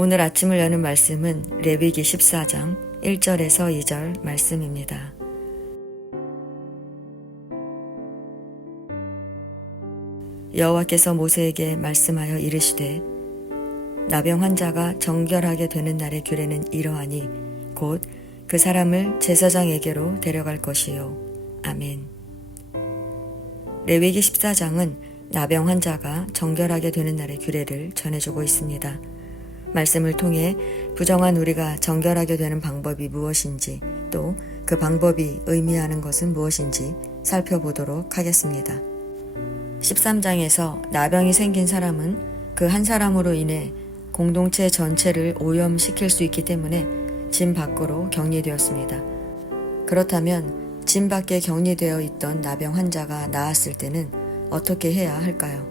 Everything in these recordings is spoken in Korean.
오늘 아침을 여는 말씀은 레위기 14장 1절에서 2절 말씀입니다. 여호와께서 모세에게 말씀하여 이르시되 나병 환자가 정결하게 되는 날의 규례는 이러하니 곧 그 사람을 제사장에게로 데려갈 것이요. 아멘. 레위기 14장은 나병 환자가 정결하게 되는 날의 규례를 전해주고 있습니다. 말씀을 통해 부정한 우리가 정결하게 되는 방법이 무엇인지 또 그 방법이 의미하는 것은 무엇인지 살펴보도록 하겠습니다. 13장에서 나병이 생긴 사람은 그 한 사람으로 인해 공동체 전체를 오염시킬 수 있기 때문에 진 밖으로 격리되었습니다. 그렇다면 진 밖에 격리되어 있던 나병 환자가 나았을 때는 어떻게 해야 할까요?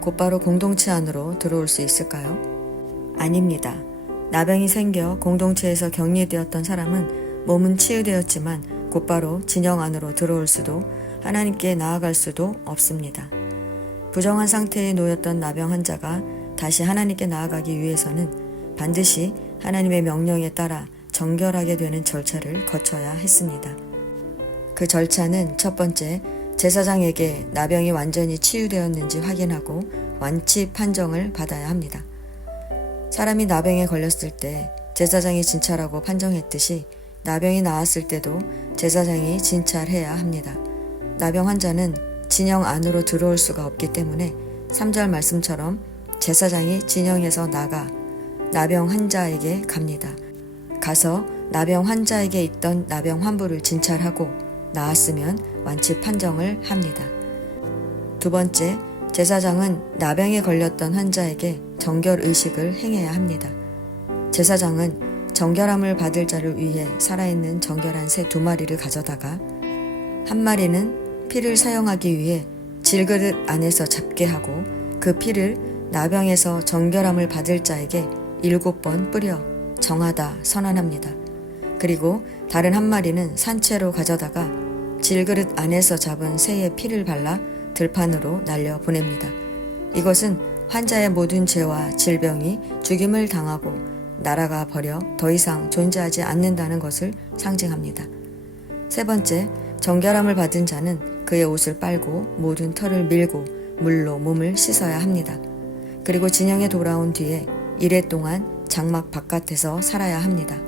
곧바로 공동체 안으로 들어올 수 있을까요? 아닙니다. 나병이 생겨 공동체에서 격리되었던 사람은 몸은 치유되었지만 곧바로 진영 안으로 들어올 수도 하나님께 나아갈 수도 없습니다. 부정한 상태에 놓였던 나병 환자가 다시 하나님께 나아가기 위해서는 반드시 하나님의 명령에 따라 정결하게 되는 절차를 거쳐야 했습니다. 그 절차는 첫 번째, 제사장에게 나병이 완전히 치유되었는지 확인하고 완치 판정을 받아야 합니다. 사람이 나병에 걸렸을 때 제사장이 진찰하고 판정했듯이 나병이 나았을 때도 제사장이 진찰해야 합니다. 나병 환자는 진영 안으로 들어올 수가 없기 때문에 3절 말씀처럼 제사장이 진영에서 나가 나병 환자에게 갑니다. 가서 나병 환자에게 있던 나병 환부를 진찰하고 나았으면 완치 판정을 합니다. 두 번째, 제사장은 나병에 걸렸던 환자에게 정결 의식을 행해야 합니다. 제사장은 정결함을 받을 자를 위해 살아있는 정결한 새 2마리를 가져다가 한 마리는 피를 사용하기 위해 질그릇 안에서 잡게 하고 그 피를 나병에서 정결함을 받을 자에게 7번 뿌려 정하다 선언합니다. 그리고 다른 한 마리는 산채로 가져다가 질그릇 안에서 잡은 새의 피를 발라 들판으로 날려 보냅니다. 이것은 환자의 모든 죄와 질병이 죽임을 당하고 날아가 버려 더 이상 존재하지 않는다는 것을 상징합니다. 세 번째, 정결함을 받은 자는 그의 옷을 빨고 모든 털을 밀고 물로 몸을 씻어야 합니다. 그리고 진영에 돌아온 뒤에 1회 동안 장막 바깥에서 살아야 합니다.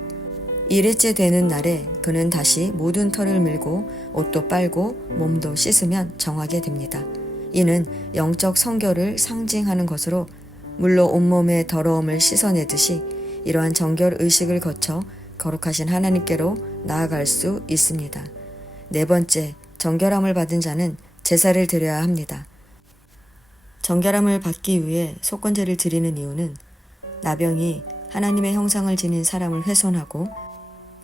1회째 되는 날에 그는 다시 모든 털을 밀고 옷도 빨고 몸도 씻으면 정하게 됩니다. 이는 영적 성결을 상징하는 것으로 물로 온몸의 더러움을 씻어내듯이 이러한 정결 의식을 거쳐 거룩하신 하나님께로 나아갈 수 있습니다. 네 번째, 정결함을 받은 자는 제사를 드려야 합니다. 정결함을 받기 위해 속건제를 드리는 이유는 나병이 하나님의 형상을 지닌 사람을 훼손하고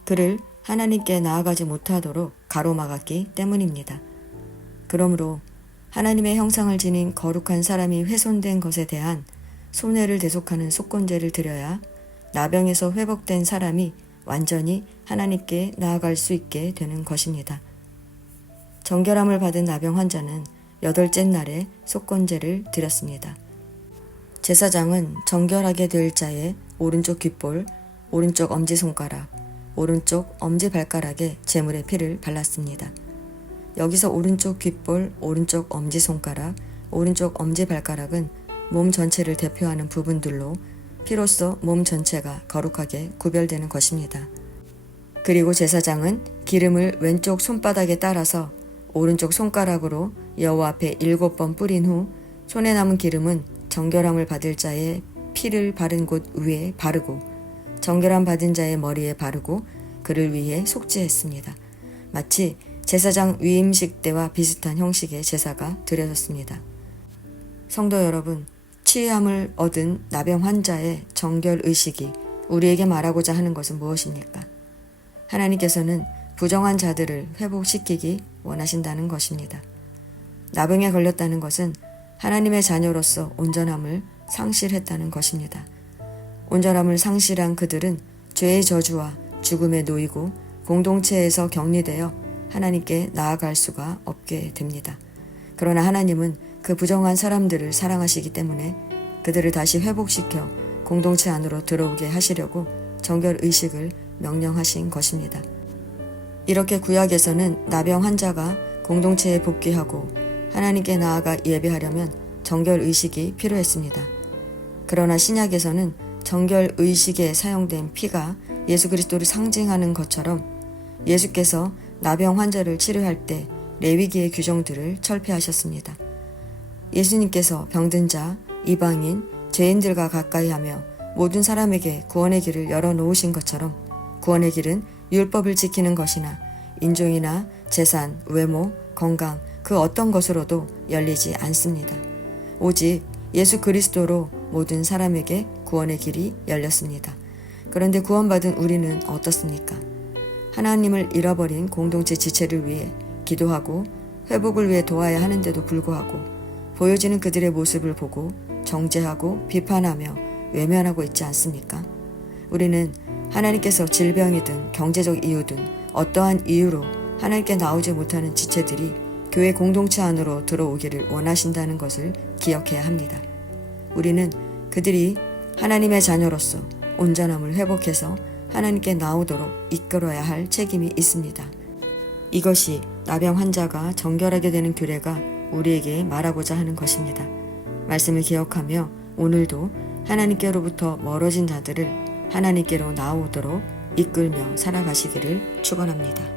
그를 하나님께 나아가지 못하도록 가로막았기 때문입니다. 그러므로 하나님의 형상을 지닌 거룩한 사람이 훼손된 것에 대한 손해를 대속하는 속건제를 드려야 나병에서 회복된 사람이 완전히 하나님께 나아갈 수 있게 되는 것입니다. 정결함을 받은 나병 환자는 8째 날에 속건제를 드렸습니다. 제사장은 정결하게 될 자의 오른쪽 귓볼, 오른쪽 엄지손가락, 오른쪽 엄지발가락에 제물의 피를 발랐습니다. 여기서 오른쪽 귓볼, 오른쪽 엄지손가락, 오른쪽 엄지발가락은 몸 전체를 대표하는 부분들로 피로써 몸 전체가 거룩하게 구별되는 것입니다. 그리고 제사장은 기름을 왼쪽 손바닥에 따라서 오른쪽 손가락으로 여호와 앞에 7번 뿌린 후 손에 남은 기름은 정결함을 받을 자의 피를 바른 곳 위에 바르고 정결함 받은 자의 머리에 바르고 그를 위해 속죄했습니다. 마치 제사장 위임식 때와 비슷한 형식의 제사가 드려졌습니다. 성도 여러분, 치유함을 얻은 나병 환자의 정결 의식이 우리에게 말하고자 하는 것은 무엇입니까? 하나님께서는 부정한 자들을 회복시키기 원하신다는 것입니다. 나병에 걸렸다는 것은 하나님의 자녀로서 온전함을 상실했다는 것입니다. 온전함을 상실한 그들은 죄의 저주와 죽음에 놓이고 공동체에서 격리되어 하나님께 나아갈 수가 없게 됩니다. 그러나 하나님은 그 부정한 사람들을 사랑하시기 때문에 그들을 다시 회복시켜 공동체 안으로 들어오게 하시려고 정결 의식을 명령하신 것입니다. 이렇게 구약에서는 나병 환자가 공동체에 복귀하고 하나님께 나아가 예배하려면 정결 의식이 필요했습니다. 그러나 신약에서는 정결 의식에 사용된 피가 예수 그리스도를 상징하는 것처럼 예수께서 나병 환자를 치료할 때 레위기의 규정들을 철폐하셨습니다. 예수님께서 병든 자, 이방인, 죄인들과 가까이 하며 모든 사람에게 구원의 길을 열어놓으신 것처럼 구원의 길은 율법을 지키는 것이나 인종이나 재산, 외모, 건강 그 어떤 것으로도 열리지 않습니다. 오직 예수 그리스도로 모든 사람에게 구원의 길이 열렸습니다. 그런데 구원받은 우리는 어떻습니까? 하나님을 잃어버린 공동체 지체를 위해 기도하고 회복을 위해 도와야 하는데도 불구하고 보여지는 그들의 모습을 보고 정죄하고 비판하며 외면하고 있지 않습니까? 우리는 하나님께서 질병이든 경제적 이유든 어떠한 이유로 하나님께 나오지 못하는 지체들이 교회 공동체 안으로 들어오기를 원하신다는 것을 기억해야 합니다. 우리는 그들이 하나님의 자녀로서 온전함을 회복해서 하나님께 나오도록 이끌어야 할 책임이 있습니다. 이것이 나병 환자가 정결하게 되는 규례가 우리에게 말하고자 하는 것입니다. 말씀을 기억하며 오늘도 하나님께로부터 멀어진 자들을 하나님께로 나오도록 이끌며 살아가시기를 축원합니다.